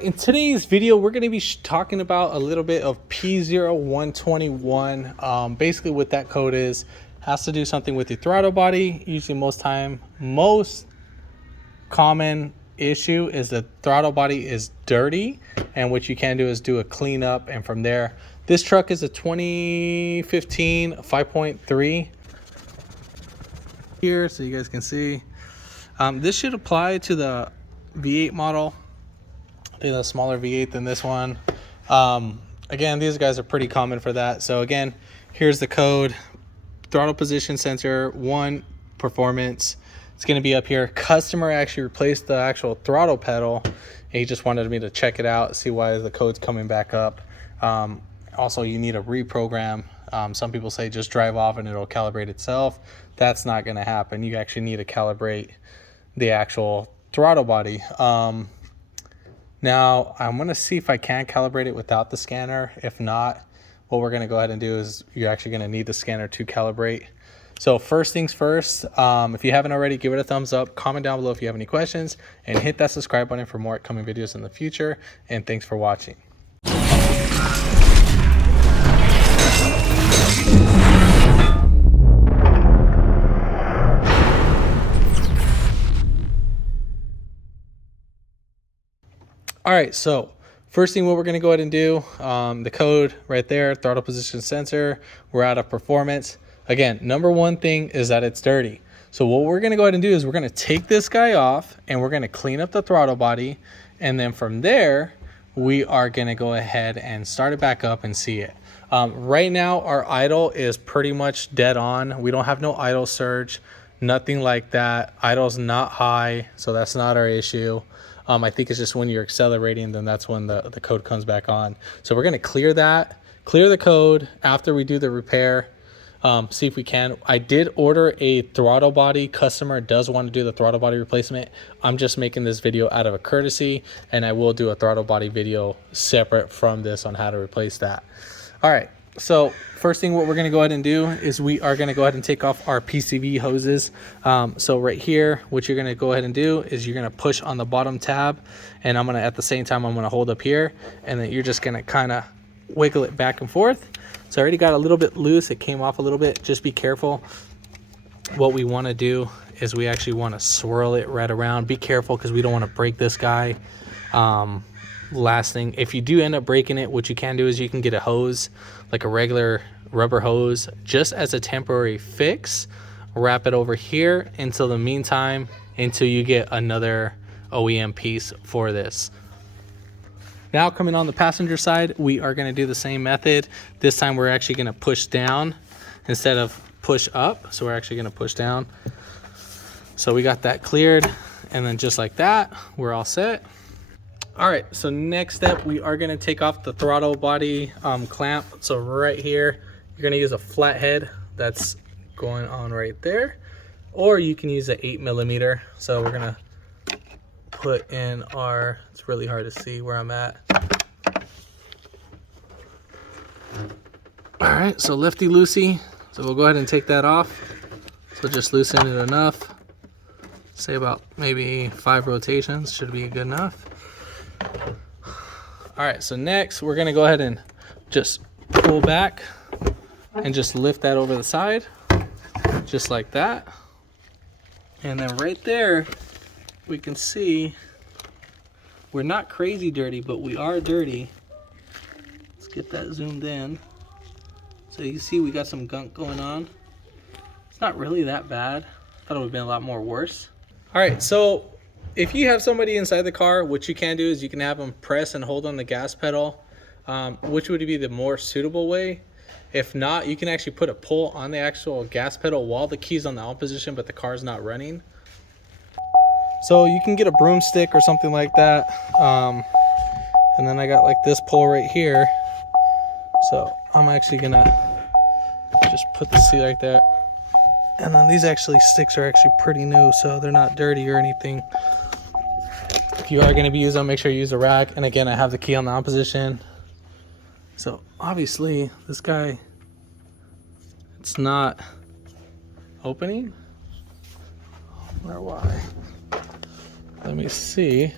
right, in today's video, we're going to be talking about a little bit of p0121. Basically what that code is, has to do something with your throttle body. Usually most common issue is the throttle body is dirty, and what you can do is do a cleanup, and from there, this truck is a 2015 5.3 here, so you guys can see. This should apply to the V8 model. I think a smaller V8 than this one. Again, these guys are pretty common for that. So again, here's the code. Throttle position sensor 1 performance. It's going to be up here. Customer actually replaced the actual throttle pedal, and he just wanted me to check it out, see why the code's coming back up. Also, you need a reprogram. Some people say just drive off and it'll calibrate itself. That's not going to happen. You actually need to calibrate the actual throttle body. Now I'm going to see if I can calibrate it without the scanner. If not, what we're going to go ahead and do is you're actually going to need the scanner to calibrate. So first things first, if you haven't already, give it a thumbs up, comment down below if you have any questions, and hit that subscribe button for more upcoming videos in the future. And thanks for watching. All right, so first thing what we're going to go ahead and do, the code right there, throttle position sensor, we're out of performance. Again, number one thing is that it's dirty. So what we're going to go ahead and do is we're going to take this guy off and we're going to clean up the throttle body. And then from there, we are going to go ahead and start it back up and see it. Right now, our idle is pretty much dead on. We don't have no idle surge, nothing like that. Idle's not high, so that's not our issue. I think it's just when you're accelerating, then that's when the code comes back on. So we're going to clear the code after we do the repair. See if we can. I did order a throttle body. Customer does want to do the throttle body replacement. I'm just making this video out of a courtesy, and I will do a throttle body video separate from this on how to replace that. All right. So first thing what we're going to go ahead and do is we are going to go ahead and take off our PCV hoses. So right here, what you're going to go ahead and do is you're going to push on the bottom tab, and I'm going to, at the same time, I'm going to hold up here, and then you're just going to kind of wiggle it back and forth. So I already got a little bit loose. It came off a little bit. Just be careful. What we want to do is we actually want to swirl it right around. Be careful because we don't want to break this guy. Last thing, if you do end up breaking it, what you can do is you can get a hose, like a regular rubber hose, just as a temporary fix. Wrap it over here until the meantime, until you get another OEM piece for this. Now coming on the passenger side, we are going to do the same method. This time we're actually going to push down instead of push up. So we're actually going to push down. So we got that cleared, and then just like that, we're all set. All right, so next step, we are going to take off the throttle body clamp. So right here, you're going to use a flathead that's going on right there, or you can use an 8mm. So we're going to put in our, it's really hard to see where I'm at. All right, so lefty loosey. So we'll go ahead and take that off. So just loosen it enough. Say about maybe 5 rotations should be good enough. All right, so next we're gonna go ahead and just pull back and just lift that over the side, just like that. And then right there, we can see we're not crazy dirty, but we are dirty. Let's get that zoomed in. So you see we got some gunk going on. It's not really that bad. I thought it would have been a lot more worse. All right, so if you have somebody inside the car, what you can do is you can have them press and hold on the gas pedal, which would be the more suitable way. If not, you can actually put a pull on the actual gas pedal while the key's on the on position, but the car's not running. So you can get a broomstick or something like that. And then I got like this pull right here. So I'm actually gonna just put the seat like that. And then these sticks are actually pretty new, so they're not dirty or anything. If you are going to be using them, make sure you use a rack. And again, I have the key on the on position. So obviously this guy, it's not opening. I wonder why. Let me see.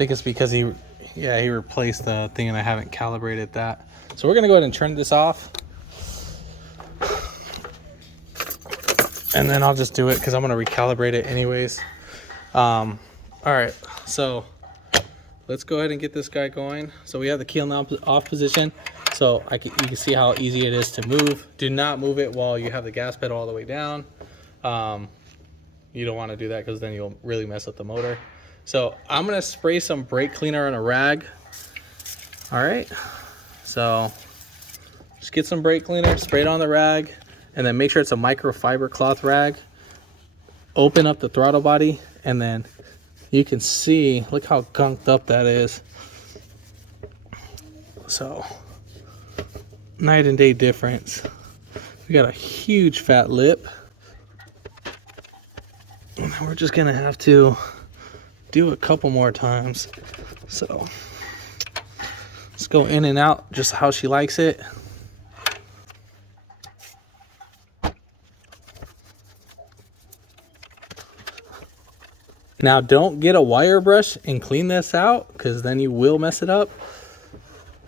think it's because he replaced the thing and I haven't calibrated that. So we're gonna go ahead and turn this off. And then I'll just do it because I'm gonna recalibrate it anyways. All right, so let's go ahead and get this guy going. So we have the key on the off position. So you can see how easy it is to move. Do not move it while you have the gas pedal all the way down. You don't want to do that because then you'll really mess up the motor. So I'm gonna spray some brake cleaner on a rag. All right, so just get some brake cleaner, spray it on the rag, and then make sure it's a microfiber cloth rag. Open up the throttle body, and then you can see, look how gunked up that is. So night and day difference. We got a huge fat lip. And we're just gonna have to do a couple more times. So let's go in and out just how she likes it. Now don't get a wire brush and clean this out because then you will mess it up.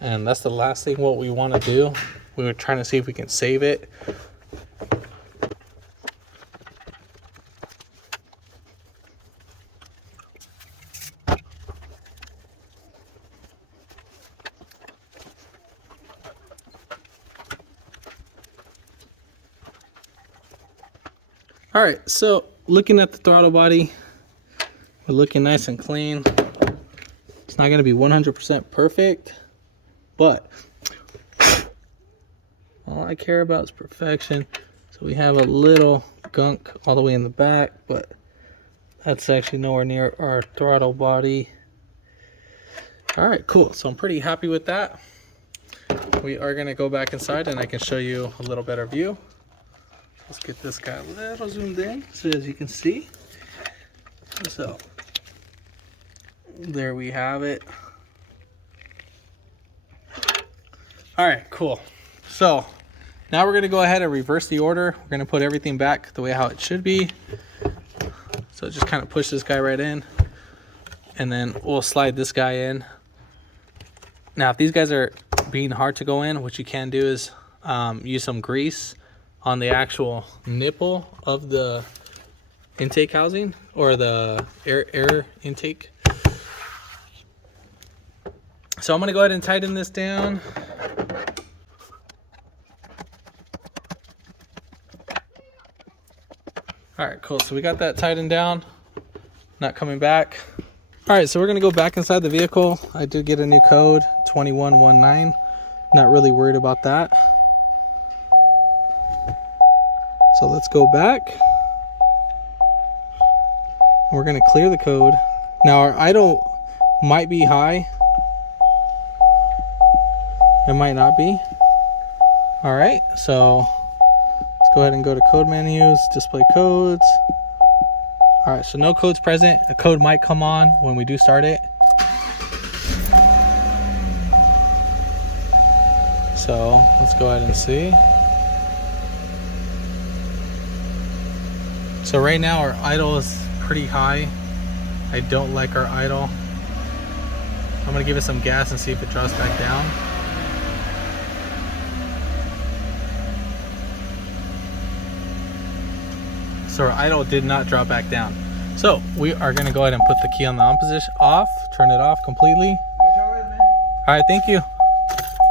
And that's the last thing what we want to do. We were trying to see if we can save it. All right, so looking at the throttle body, we're looking nice and clean. It's not gonna be 100% perfect, but all I care about is perfection. So we have a little gunk all the way in the back, but that's actually nowhere near our throttle body. All right, cool. So I'm pretty happy with that. We are gonna go back inside and I can show you a little better view. Let's get this guy a little zoomed in so as you can see. So there we have it. All right, cool. So now we're gonna go ahead and reverse the order. We're gonna put everything back the way how it should be. So just kind of push this guy right in, and then we'll slide this guy in. Now, if these guys are being hard to go in, what you can do is use some grease on the actual nipple of the intake housing or the air intake. So I'm gonna go ahead and tighten this down. All right, cool. So we got that tightened down, not coming back. All right, so we're gonna go back inside the vehicle. I did get a new code, 2119. Not really worried about that. So let's go back. We're gonna clear the code. Now our idle might be high. It might not be. All right, so let's go ahead and go to code menus, display codes. All right, so no codes present. A code might come on when we do start it. So let's go ahead and see. So right now our idle is pretty high. I don't like our idle. I'm gonna give it some gas and see if it drops back down. So our idle did not drop back down. So we are gonna go ahead and put the key on the on position off, turn it off completely. All right, thank you.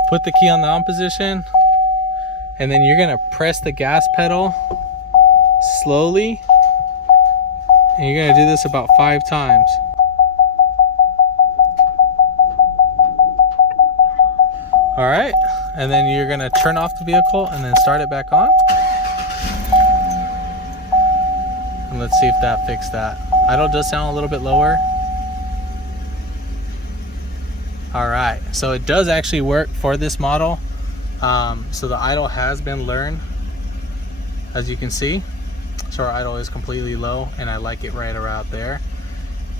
Put the key on the on position, and then you're gonna press the gas pedal slowly, and you're gonna do this about 5 times. All right, and then you're gonna turn off the vehicle and then start it back on. And let's see if that fixed that. Idle does sound a little bit lower. All right, so it does actually work for this model. So the idle has been learned, as you can see. So our idle is completely low, and I like it right around there.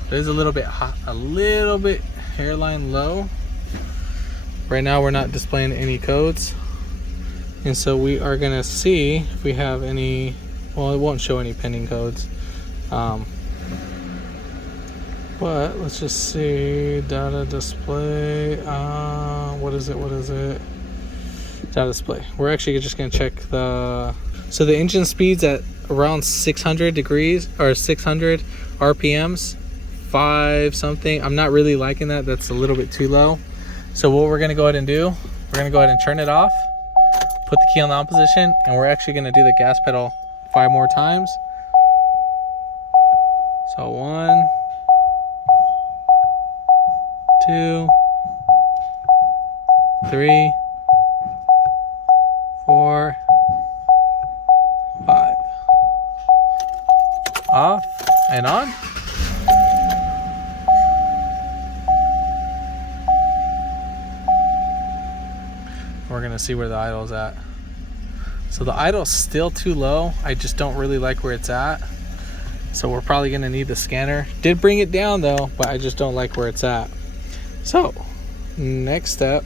It is a little bit hot, a little bit hairline low. Right now we're not displaying any codes, and so we are gonna see if we have any. Well, it won't show any pending codes. But let's just see, data display, what is it? Data display. We're actually just gonna check so the engine speed's at around 600 degrees or 600 RPMs, 5 something. I'm not really liking that. That's a little bit too low. So what we're gonna go ahead and do, we're gonna go ahead and turn it off, put the key on the on position, and we're actually gonna do the gas pedal 5 more times. So 1, 2, 3, 4, 5. Off and on. We're gonna see where the idle is at. So the idle is still too low. I just don't really like where it's at. So we're probably gonna need the scanner. Did bring it down though, but I just don't like where it's at. So next step,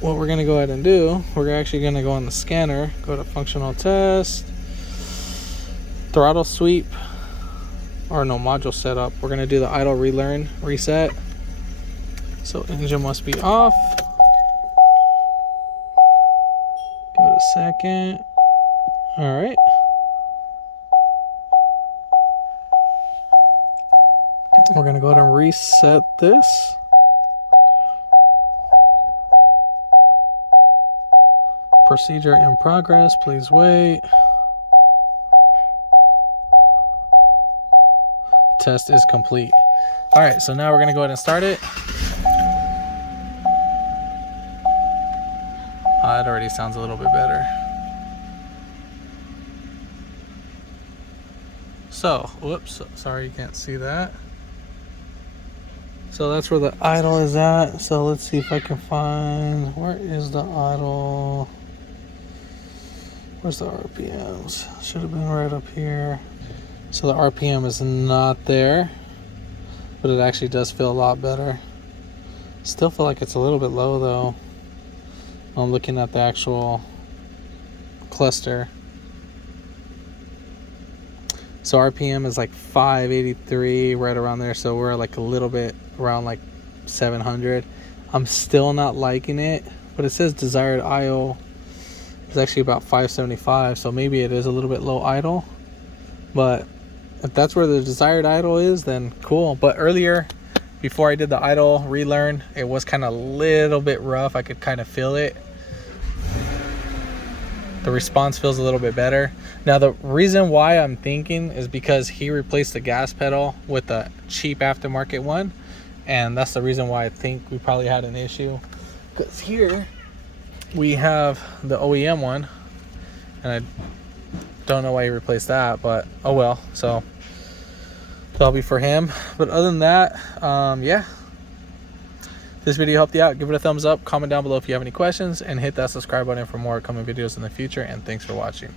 what we're gonna go ahead and do, we're actually gonna go on the scanner, go to functional test, throttle sweep, or no, module setup. We're gonna do the idle relearn reset. So engine must be off. Give it a second. All right. We're gonna go ahead and reset this. Procedure in progress, please wait. Test is complete. All right, so now we're gonna go ahead and start it. It already sounds a little bit better. So, whoops, sorry you can't see that. So that's where the idle is at. So let's see if I can find, where is the idle? Where's the RPMs? Should have been right up here. So the RPM is not there, but it actually does feel a lot better. Still feel like it's a little bit low though. I'm looking at the actual cluster. So RPM is like 583, right around there. So we're like a little bit around like 700. I'm still not liking it, but it says desired idle is actually about 575. So maybe it is a little bit low idle, but if that's where the desired idle is, then cool. But earlier, before I did the idle relearn, it was kind of a little bit rough. I could kind of feel it. The response feels a little bit better. Now the reason why I'm thinking is because he replaced the gas pedal with a cheap aftermarket one, and that's the reason why I think we probably had an issue. Because here we have the OEM one, and I don't know why he replaced that, but oh well. So that'll be for him. But other than that, yeah. If this video helped you out, give it a thumbs up, comment down below if you have any questions, and hit that subscribe button for more upcoming videos in the future. And thanks for watching.